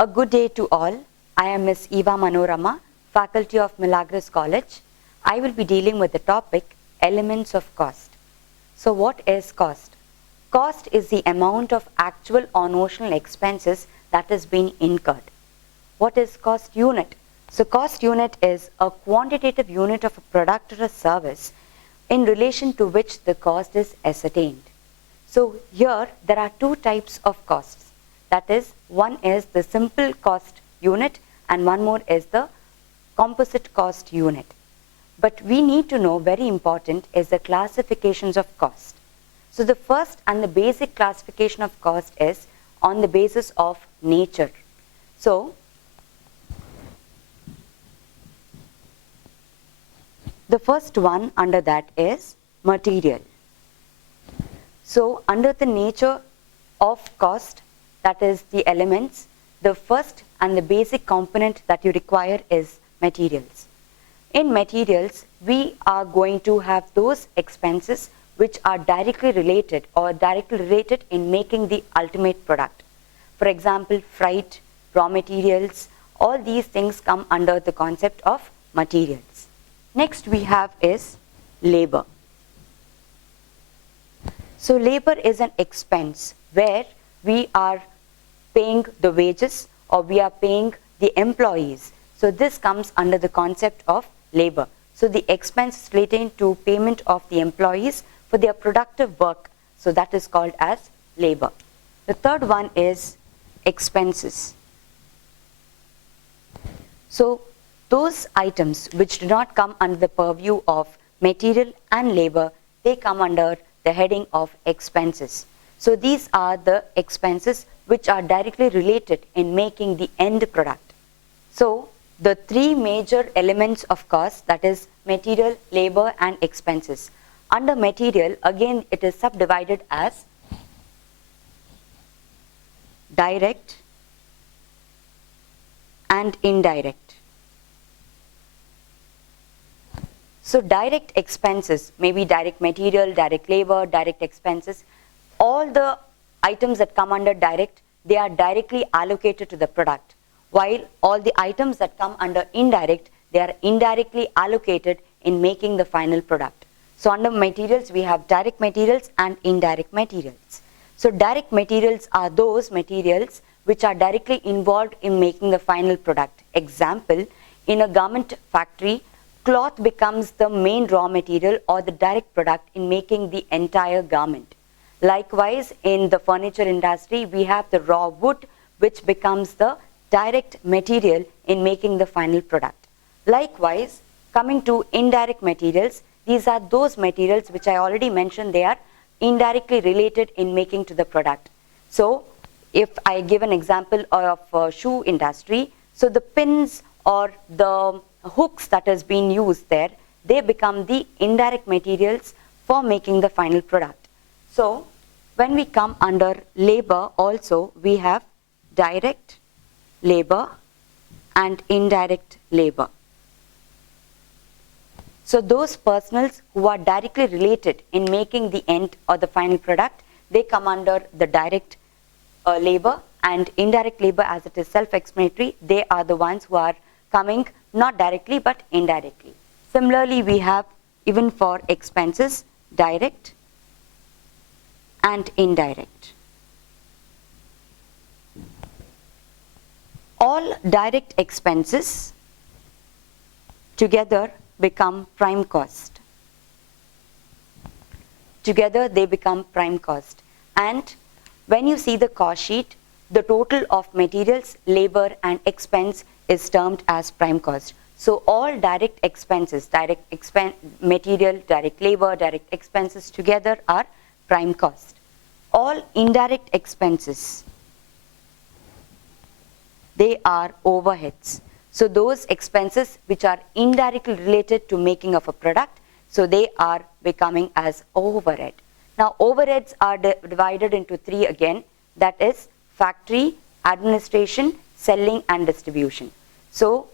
A good day to all. I am Ms. Eva Manorama, Faculty of Milagros College. I will be dealing with the topic Elements of Cost. So what is cost? Cost is the amount of actual or notional expenses that has been incurred. What is cost unit? So cost unit is a quantitative unit of a product or a service in relation to which the cost is ascertained. So here there are two types of costs. That is, one is the simple cost unit and one more is the composite cost unit. But we need to know, very important, is the classifications of cost. So the first and the basic classification of cost is on the basis of nature. So the first one under that is material. So under the nature of cost, that is the elements, the first and the basic component that you require is materials. In materials, we are going to have those expenses which are directly related in making the ultimate product. For example, freight, raw materials, all these things come under the concept of materials. Next we have is labor. So labor is an expense where we are paying the wages or we are paying the employees. So this comes under the concept of labor. So the expense relating to payment of the employees for their productive work. So that is called as labor. The third one is expenses. So those items which do not come under the purview of material and labor, they come under the heading of expenses. So these are the expenses which are directly related in making the end product. So the three major elements of cost, that is material, labor and expenses. Under material, again it is subdivided as direct and indirect. So direct expenses may be direct material, direct labor, direct expenses. All the items that come under direct, they are directly allocated to the product. While all the items that come under indirect, they are indirectly allocated in making the final product. So under materials, we have direct materials and indirect materials. So direct materials are those materials which are directly involved in making the final product. Example, in a garment factory, cloth becomes the main raw material or the direct product in making the entire garment. Likewise, in the furniture industry, we have the raw wood which becomes the direct material in making the final product. Likewise, coming to indirect materials, these are those materials which I already mentioned, they are indirectly related in making to the product. So if I give an example of shoe industry, so the pins or the hooks that has been used there, they become the indirect materials for making the final product. So when we come under labor also, we have direct labor and indirect labor. So those personals who are directly related in making the end or the final product, they come under the direct labor, and indirect labor, as it is self-explanatory, they are the ones who are coming not directly but indirectly. Similarly, we have even for expenses, direct and indirect. All direct expenses together become prime cost. Together they become prime cost. And when you see the cost sheet, the total of materials, labor and expense is termed as prime cost. So all direct expenses, material, direct labor, direct expenses together are prime cost. All indirect expenses, they are overheads. So those expenses which are indirectly related to making of a product, so they are becoming as overhead. Now overheads are divided into three again, that is factory, administration, selling and distribution. So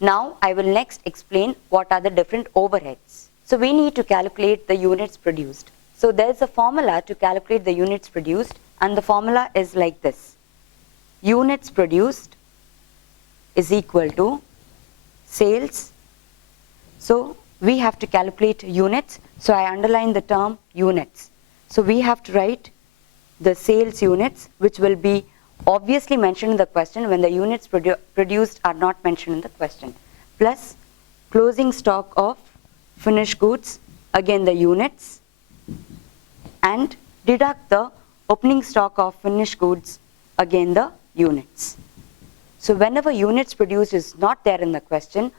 now I will next explain what are the different overheads. So we need to calculate the units produced. So there is a formula to calculate the units produced, and the formula is like this. Units produced is equal to sales. So we have to calculate units. So I underline the term units. So we have to write the sales units, which will be obviously mentioned in the question when the units produced are not mentioned in the question, plus closing stock of finished goods, again the units, and deduct the opening stock of finished goods, again the units. So whenever units produced is not there in the question,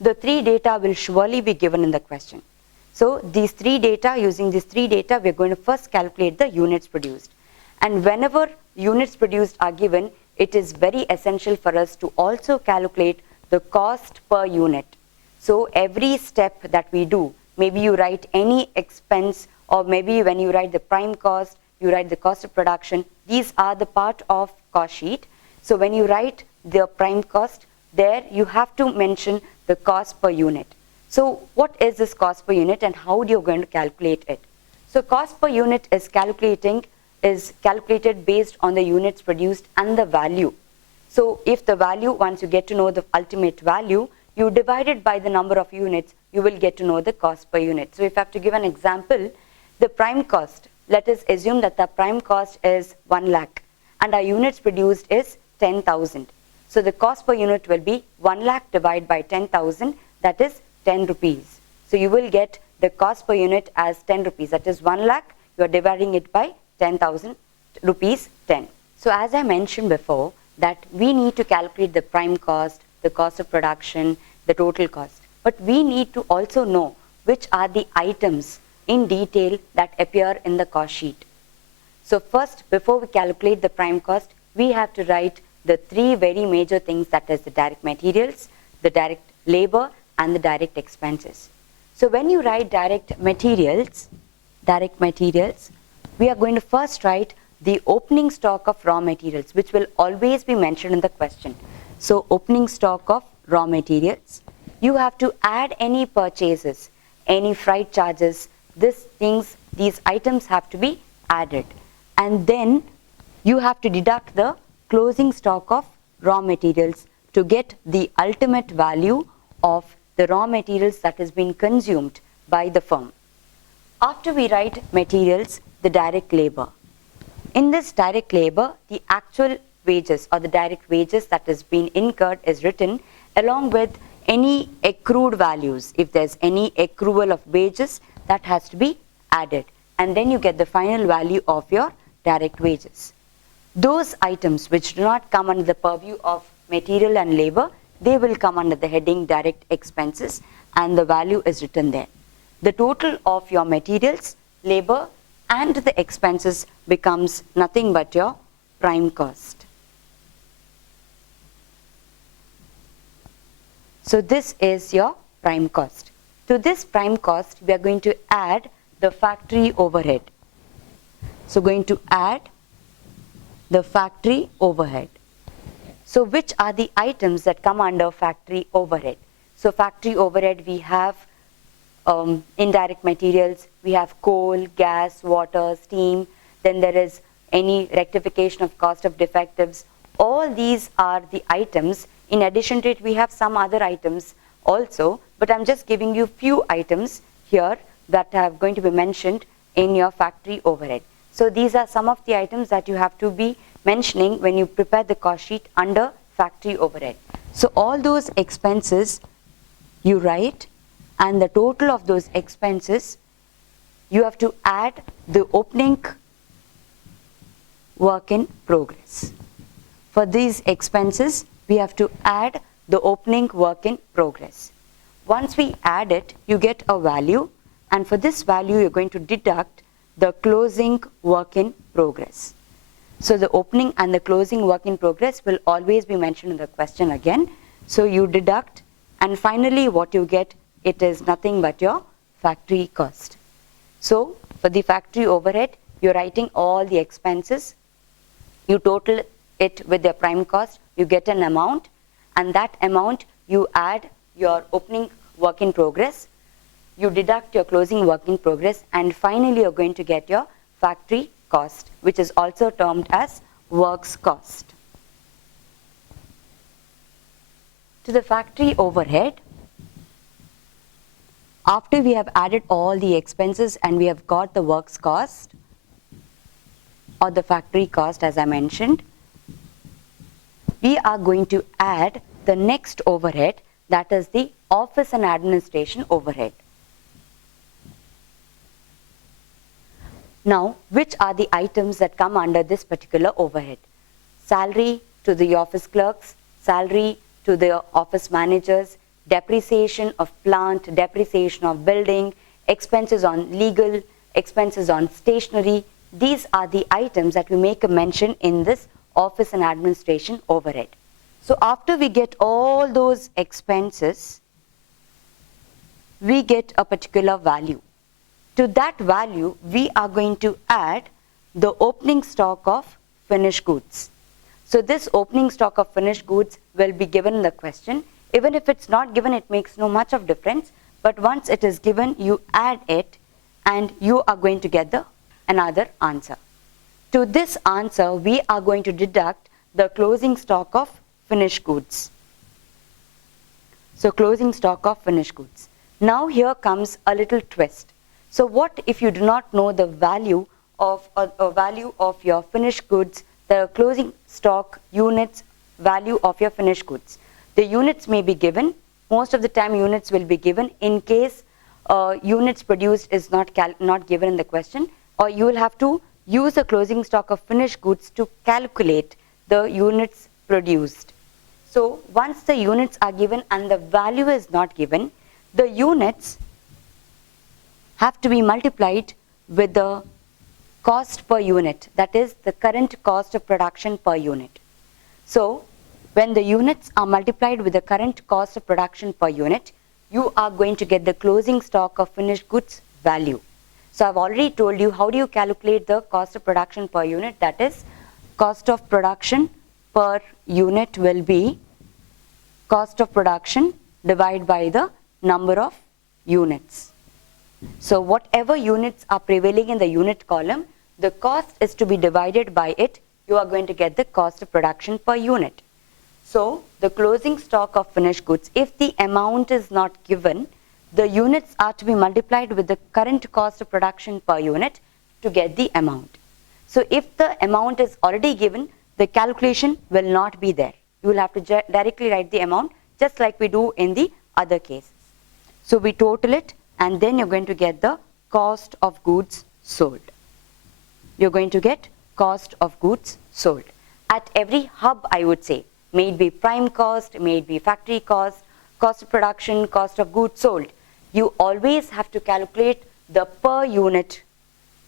the three data will surely be given in the question. So these three data, using these three data, we're going to first calculate the units produced. And whenever units produced are given, it is very essential for us to also calculate the cost per unit. So every step that we do, maybe you write any expense, or maybe when you write the prime cost, you write the cost of production. These are the part of cost sheet. So when you write the prime cost, there you have to mention the cost per unit. So what is this cost per unit and how are you going to calculate it? So cost per unit is calculated based on the units produced and the value. So if the value, once you get to know the ultimate value, you divide it by the number of units, you will get to know the cost per unit. So if I have to give an example, the prime cost, let us assume that the prime cost is 1 lakh and our units produced is 10,000. So the cost per unit will be 1 lakh divided by 10,000, that is 10 rupees. So you will get the cost per unit as 10 rupees, that is 1 lakh, you are dividing it by 10,000 rupees 10. So as I mentioned before, that we need to calculate the prime cost, the cost of production, the total cost. But we need to also know which are the items in detail that appear in the cost sheet. So first, before we calculate the prime cost, we have to write the three very major things, that is the direct materials, the direct labor, and the direct expenses. So when you write direct materials, we are going to first write the opening stock of raw materials, which will always be mentioned in the question. So opening stock of raw materials, you have to add any purchases, any freight charges, these items have to be added. And then you have to deduct the closing stock of raw materials to get the ultimate value of the raw materials that has been consumed by the firm. After we write materials, the direct labor. In this direct labor, the actual wages or the direct wages that has been incurred is written along with any accrued values. If there's any accrual of wages, that has to be added. And then you get the final value of your direct wages. Those items which do not come under the purview of material and labor, they will come under the heading direct expenses, and the value is written there. The total of your materials, labor, and the expenses becomes nothing but your prime cost. So this is your prime cost. To this prime cost, we are going to add the factory overhead. So going to add the factory overhead. So which are the items that come under factory overhead? So factory overhead, we have indirect materials, we have coal, gas, water, steam, then there is any rectification of cost of defectives. All these are the items. In addition to it, we have some other items also, but I'm just giving you few items here that are going to be mentioned in your factory overhead. So these are some of the items that you have to be mentioning when you prepare the cost sheet under factory overhead. So all those expenses you write, and the total of those expenses, you have to add the opening work in progress. For these expenses, we have to add the opening work in progress. Once we add it, you get a value, and for this value, you're going to deduct the closing work in progress. So the opening and the closing work in progress will always be mentioned in the question again. So you deduct, and finally what you get, it is nothing but your factory cost. So for the factory overhead, you're writing all the expenses, you total it with the prime cost, you get an amount, and that amount you add your opening work in progress, you deduct your closing work in progress, and finally you're going to get your factory cost, which is also termed as works cost. to the factory overhead, after we have added all the expenses and we have got the works cost or the factory cost as I mentioned, we are going to add the next overhead, that is the office and administration overhead. Now, which are the items that come under this particular overhead? Salary to the office clerks, salary to the office managers, depreciation of plant, depreciation of building, expenses on legal, expenses on stationery. These are the items that we make a mention in this office and administration overhead. So after we get all those expenses, we get a particular value. To that value, we are going to add the opening stock of finished goods. So this opening stock of finished goods will be given in the question. Even if it's not given, it makes no much of difference. But once it is given, you add it and you are going to get another answer. To this answer, we are going to deduct the closing stock of finished goods. So closing stock of finished goods. Now here comes a little twist. So what if you do not know the value of your finished goods, the closing stock units value of your finished goods? The units may be given. Most of the time units will be given. In case units produced is not given in the question, or you will have to use the closing stock of finished goods to calculate the units produced. So once the units are given and the value is not given, the units have to be multiplied with the cost per unit, that is the current cost of production per unit. So when the units are multiplied with the current cost of production per unit, you are going to get the closing stock of finished goods value. So I've already told you how do you calculate the cost of production per unit, that is cost of production per unit will be cost of production divided by the number of units. So whatever units are prevailing in the unit column, the cost is to be divided by it. You are going to get the cost of production per unit. So the closing stock of finished goods, if the amount is not given, the units are to be multiplied with the current cost of production per unit to get the amount. So if the amount is already given, the calculation will not be there. You will have to directly write the amount just like we do in the other cases. So we total it and then you're going to get the cost of goods sold. You're going to get cost of goods sold. At every hub, I would say, may it be prime cost, may it be factory cost, cost of production, cost of goods sold, you always have to calculate the per unit.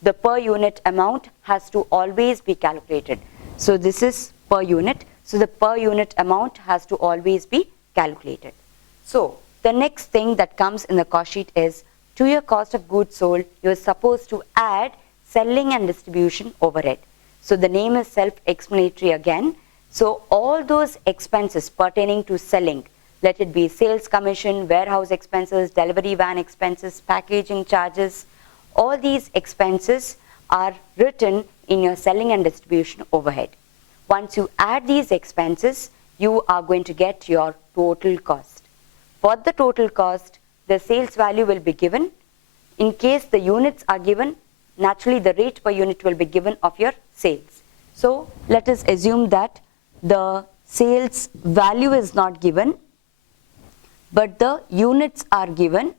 The per unit amount has to always be calculated. So this is per unit. So the per unit amount has to always be calculated. So the next thing that comes in the cost sheet is, to your cost of goods sold, you're supposed to add selling and distribution overhead. So the name is self-explanatory again. So all those expenses pertaining to selling, let it be sales commission, warehouse expenses, delivery van expenses, packaging charges, all these expenses are written in your selling and distribution overhead. Once you add these expenses, you are going to get your total cost. For the total cost, the sales value will be given. In case the units are given, naturally the rate per unit will be given of your sales. So let us assume that the sales value is not given, but the units are given.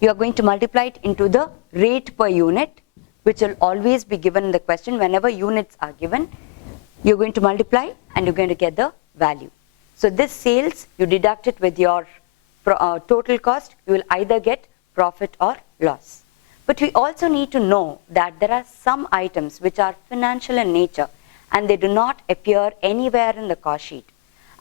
You are going to multiply it into the rate per unit, which will always be given in the question. Whenever units are given, you're going to multiply and you're going to get the value. So this sales, you deduct it with your total cost, you will either get profit or loss. But we also need to know that there are some items which are financial in nature and they do not appear anywhere in the cost sheet.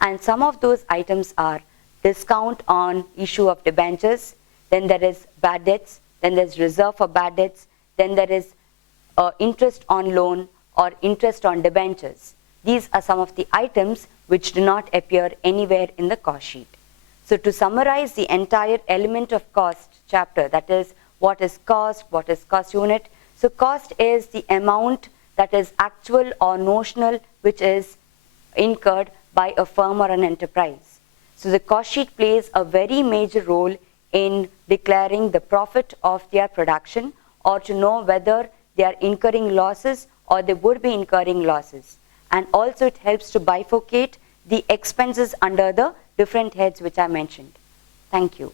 And some of those items are discount on issue of debentures, then there is bad debts, then there's reserve for bad debts, then there is interest on loan or interest on debentures. These are some of the items which do not appear anywhere in the cost sheet. So to summarize the entire element of cost chapter, that is what is cost unit. So cost is the amount that is actual or notional which is incurred by a firm or an enterprise. So the cost sheet plays a very major role in declaring the profit of their production, or to know whether they are incurring losses or they would be incurring losses. And also it helps to bifurcate the expenses under the different heads which I mentioned. Thank you.